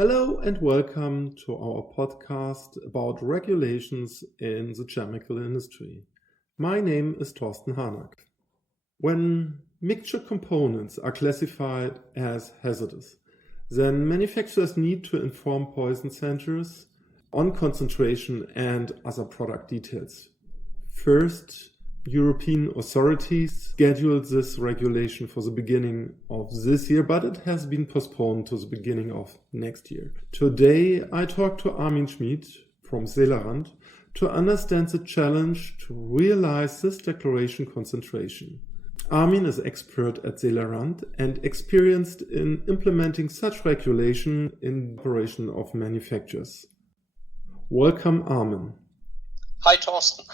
Hello and welcome to our podcast about regulations in the chemical industry. My name is Thorsten Hanak. When mixture components are classified as hazardous, then manufacturers need to inform poison centers on concentration and other product details. First, European authorities scheduled this regulation for the beginning of this year, but it has been postponed to the beginning of next year. Today, I talked to Armin Schmid from Seelerand to understand the challenge to realize this declaration concentration. Armin is expert at Seelerand and experienced in implementing such regulation in operation of manufacturers. Welcome, Armin. Hi, Thorsten.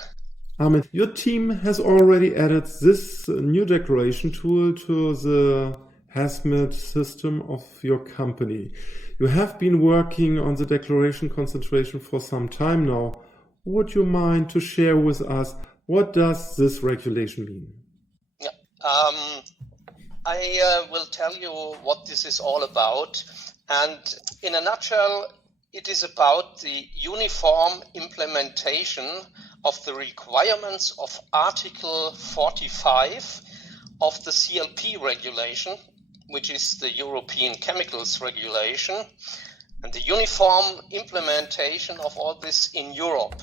Armin, your team has already added this new declaration tool to the hazmat system of your company. You have been working on the declaration concentration for some time now. Would you mind to share with us what does this regulation mean? I will tell you what this is all about. And in a nutshell, it is about the uniform implementation of the requirements of Article 45 of the CLP regulation, which is the European Chemicals Regulation, and the uniform implementation of all this in Europe.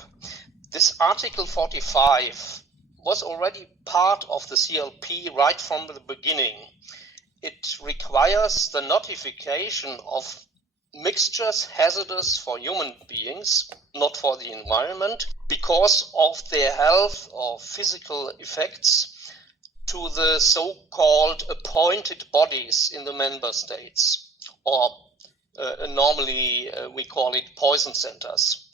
This Article 45 was already part of the CLP right from the beginning. It requires the notification of mixtures hazardous for human beings, not for the environment, because of their health or physical effects to the so-called appointed bodies in the member states, or normally we call it poison centers.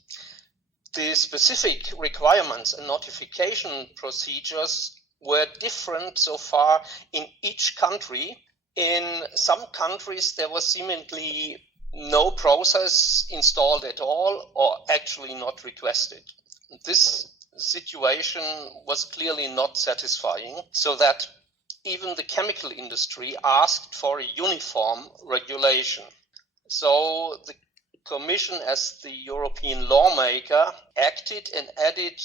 The specific requirements and notification procedures were different so far in each country. In some countries there was seemingly no process installed at all, or actually not requested. This situation was clearly not satisfying, so that even the chemical industry asked for a uniform regulation. So the Commission, as the European lawmaker, acted and added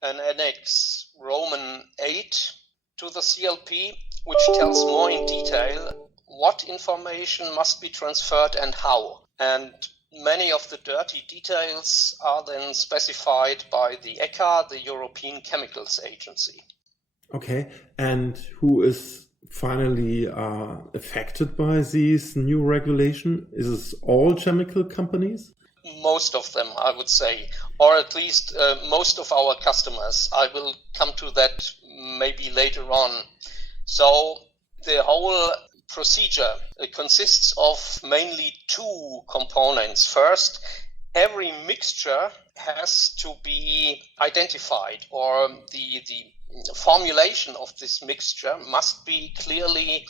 an Annex Roman 8 to the CLP, which tells more in detail what information must be transferred and how. And many of the dirty details are then specified by the ECHA, the European Chemicals Agency. Okay, and who is finally affected by this new regulation? Is this all chemical companies? Most of them, I would say, or at least most of our customers. I will come to that maybe later on. So the whole procedure consists of mainly two components. First, every mixture has to be identified, or the formulation of this mixture must be clearly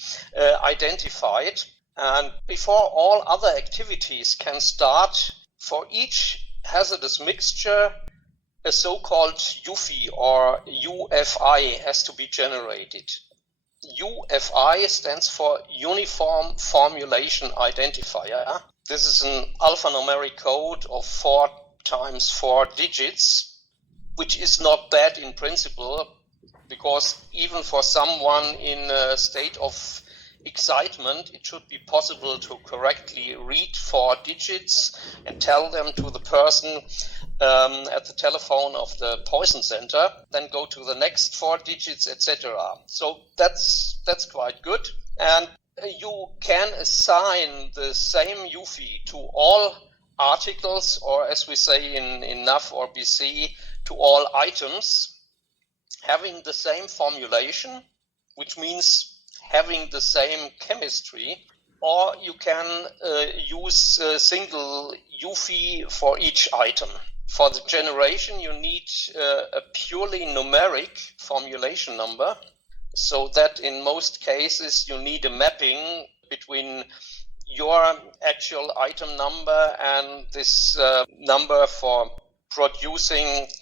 identified. And before all other activities can start, for each hazardous mixture, a so-called UFI or UFI has to be generated. UFI stands for Uniform Formulation Identifier. This is an alphanumeric code of 4 times 4 digits, which is not bad in principle, because even for someone in a state of excitement, it should be possible to correctly read 4 digits and tell them to the person at the telephone of the poison center, then go to the next 4 digits, etc. So that's quite good. And you can assign the same UFI to all articles, or as we say in Nav or BC, to all items having the same formulation, which means having the same chemistry, or you can use a single UFI for each item. For the generation, you need a purely numeric formulation number, so that in most cases you need a mapping between your actual item number and this number for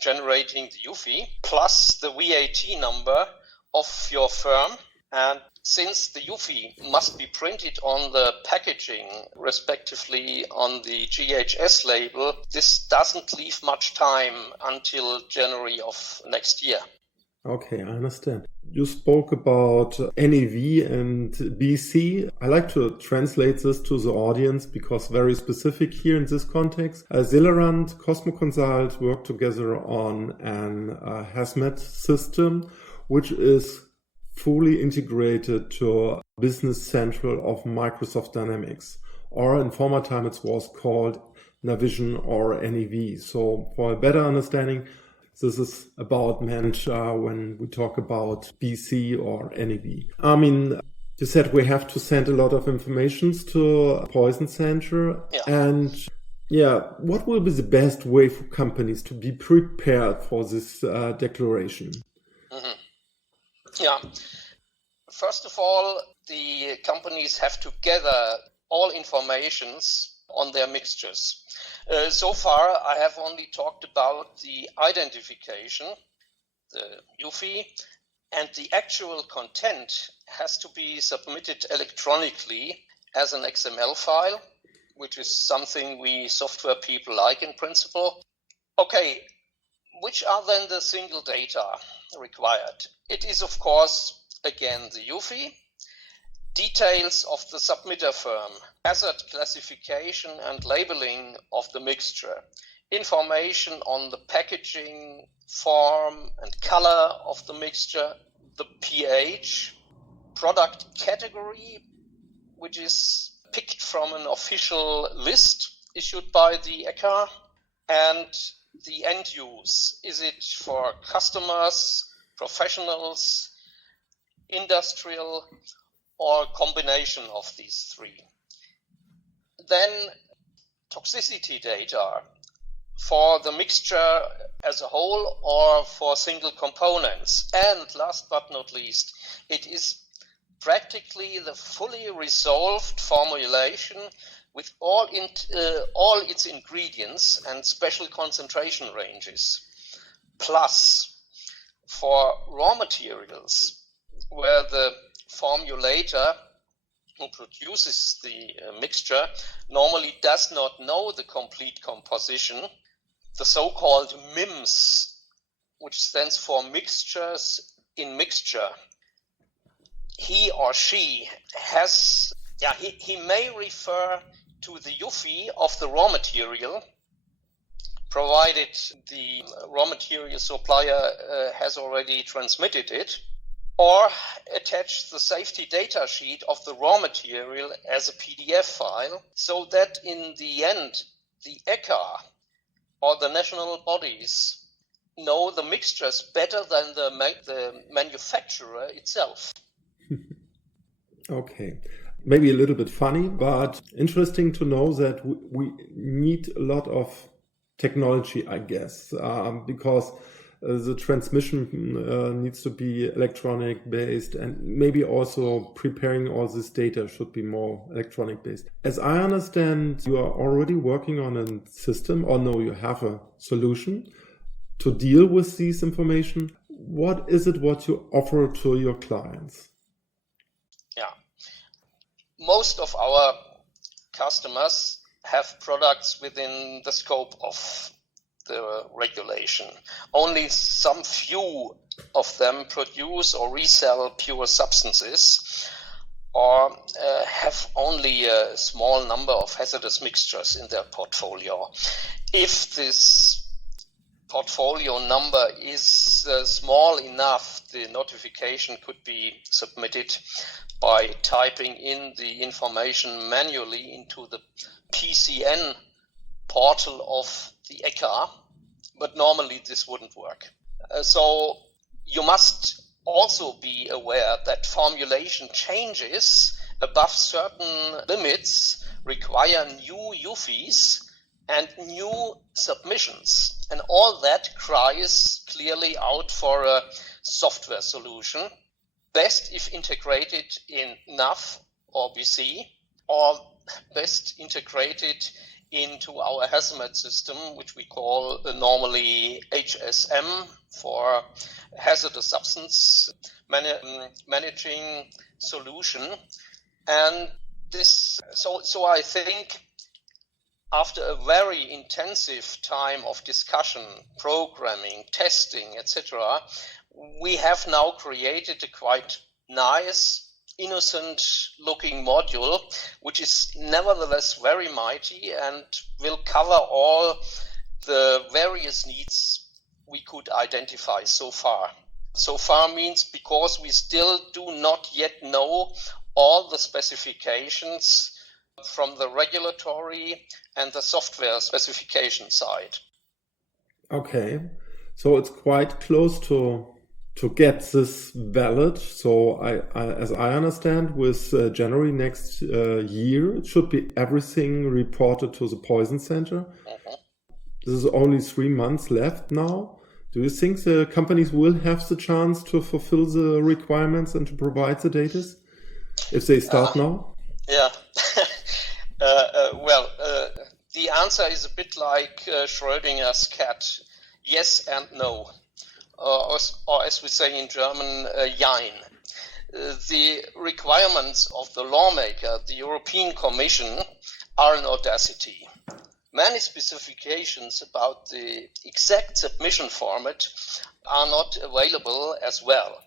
generating the UFI, plus the VAT number of your firm. And since the UFI must be printed on the packaging, respectively on the GHS label, this doesn't leave much time until January of next year. Okay, I understand. You spoke about NAV and BC. I like to translate this to the audience because very specific here in this context. Celerant, Cosmoconsult work together on an hazmat system, which is fully integrated to Business Central of Microsoft Dynamics, or in former time it was called Navision or NAV. So for a better understanding, this is about meant when we talk about BC or NAV. I mean, you said we have to send a lot of information to Poison Center. Yeah. And what will be the best way for companies to be prepared for this declaration? Mm-hmm. Yeah. First of all, the companies have to gather all informations on their mixtures. So far, I have only talked about the identification, the UFI, and the actual content has to be submitted electronically as an XML file, which is something we software people like in principle. Okay, which are then the single data required? It is, of course, again, the UFI, details of the submitter firm, hazard classification and labeling of the mixture, information on the packaging, form and color of the mixture, the pH, product category, which is picked from an official list issued by the ECHA, and the end use. Is it for customers, professionals, industrial, or combination of these three? Then toxicity data for the mixture as a whole or for single components. And last but not least, it is practically the fully resolved formulation with all its ingredients and special concentration ranges. Plus, for raw materials, where the formulator who produces the mixture normally does not know the complete composition, the so-called MIMS, which stands for mixtures in mixture, he or she has, he may refer to the UFI of the raw material, provided the raw material supplier has already transmitted it, or attach the safety data sheet of the raw material as a PDF file, so that in the end, the ECHA or the national bodies know the mixtures better than the manufacturer itself. Okay. Maybe a little bit funny, but interesting to know that we need a lot of technology, I guess, because the transmission needs to be electronic based, and maybe also preparing all this data should be more electronic based. As I understand, you are already working on a system, or no, you have a solution to deal with this information. What is it what you offer to your clients? Yeah. Most of our customers have products within the scope of the regulation. Only some few of them produce or resell pure substances, or have only a small number of hazardous mixtures in their portfolio. If this portfolio number is small enough, the notification could be submitted by typing in the information manually into the PCN portal of the ECHA, but normally this wouldn't work. So you must also be aware that formulation changes above certain limits require new UFIs and new submissions. And all that cries clearly out for a software solution, best if integrated in Nav or BC, or best integrated into our hazmat system, which we call normally HSM for hazardous substance managing solution. And this, so I think after a very intensive time of discussion, programming, testing, etc., we have now created a quite nice, innocent-looking module, which is nevertheless very mighty and will cover all the various needs we could identify so far. So far means because we still do not yet know all the specifications from the regulatory and the software specification side. Okay, so it's quite close to get this valid. So as I understand, with January next year, it should be everything reported to the Poison Center. Mm-hmm. This is only 3 months left now. Do you think the companies will have the chance to fulfill the requirements and to provide the data if they start now? Yeah. The answer is a bit like Schrödinger's cat. Yes and no. Or as we say in German, jein. The requirements of the lawmaker, the European Commission, are an audacity. Many specifications about the exact submission format are not available as well.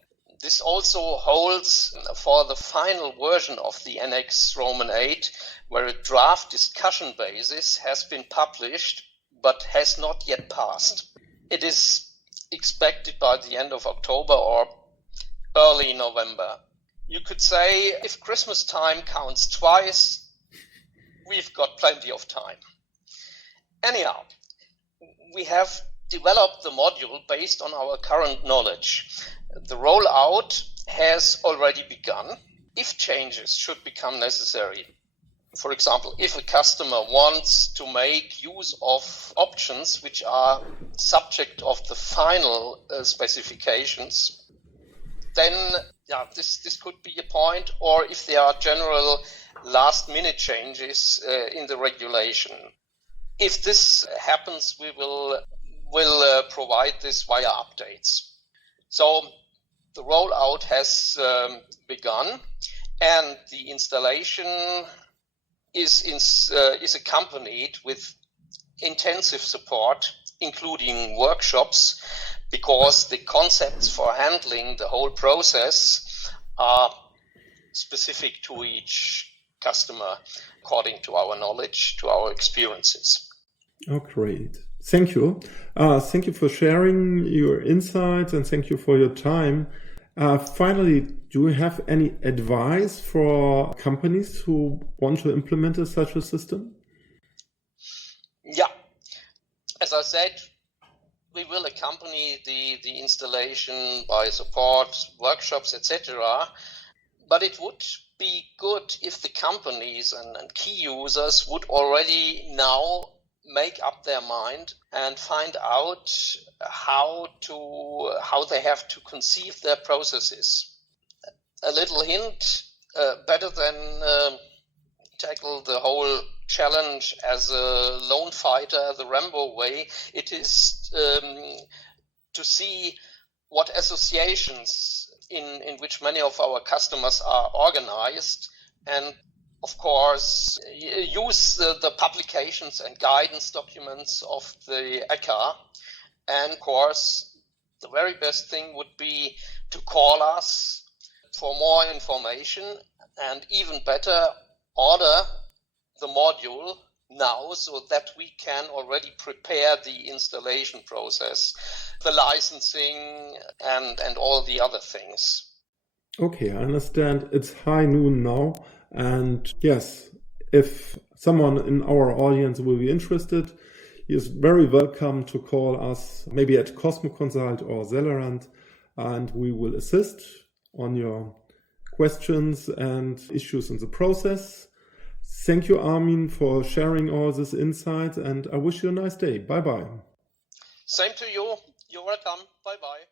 This also holds for the final version of the Annex Roman 8, where a draft discussion basis has been published but has not yet passed. It is expected by the end of October or early November. You could say if Christmas time counts twice, we've got plenty of time. Anyhow, we have developed the module based on our current knowledge. The rollout has already begun. If changes should become necessary, for example, if a customer wants to make use of options which are subject of the final specifications, then this could be a point, or if there are general last-minute changes in the regulation. If this happens, we will provide this via updates. So the rollout has begun, and the installation is accompanied with intensive support, including workshops, because the concepts for handling the whole process are specific to each customer according to our knowledge, to our experiences. Oh, great. Thank you. Thank you for sharing your insights and thank you for your time. Finally, do you have any advice for companies who want to implement such a system? Yeah. As I said, we will accompany the installation by support, workshops, etc. But it would be good if the companies and key users would already now make up their mind and find out how they have to conceive their processes. A little hint, better than tackle the whole challenge as a lone fighter, the Rambo way, it is to see what associations in which many of our customers are organized, and of course use the publications and guidance documents of the ECHA. And of course the very best thing would be to call us for more information, and even better, order the module now so that we can already prepare the installation process, the licensing and all the other things. Okay, I understand. It's high noon now. And yes, if someone in our audience will be interested, he is very welcome to call us, maybe at Cosmo Consult or Zellerand, and we will assist on your questions and issues in the process. Thank you, Armin, for sharing all this insight, and I wish you a nice day. Bye-bye. Same to you. You're welcome. Bye-bye.